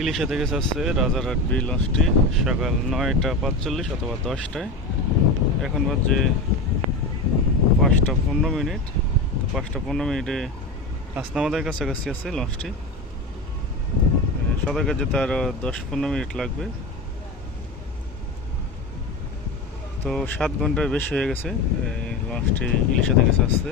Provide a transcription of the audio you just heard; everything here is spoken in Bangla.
ইলিশা থেকে যাচ্ছে রাজারহাট বি লঞ্চটি সকাল নয়টা পাঁচচল্লিশ অথবা দশটায়। এখন বাজে পাঁচটা পনেরো মিনিট। তো পাঁচটা পনেরো মিনিটে আসনামাদের কাছাকাছি আছে লঞ্চটি। সদরকে যেতে আরও দশ পনেরো মিনিট লাগবে। তো সাত ঘণ্টার বেশি হয়ে গেছে লঞ্চটি ইলিশা থেকে আসতে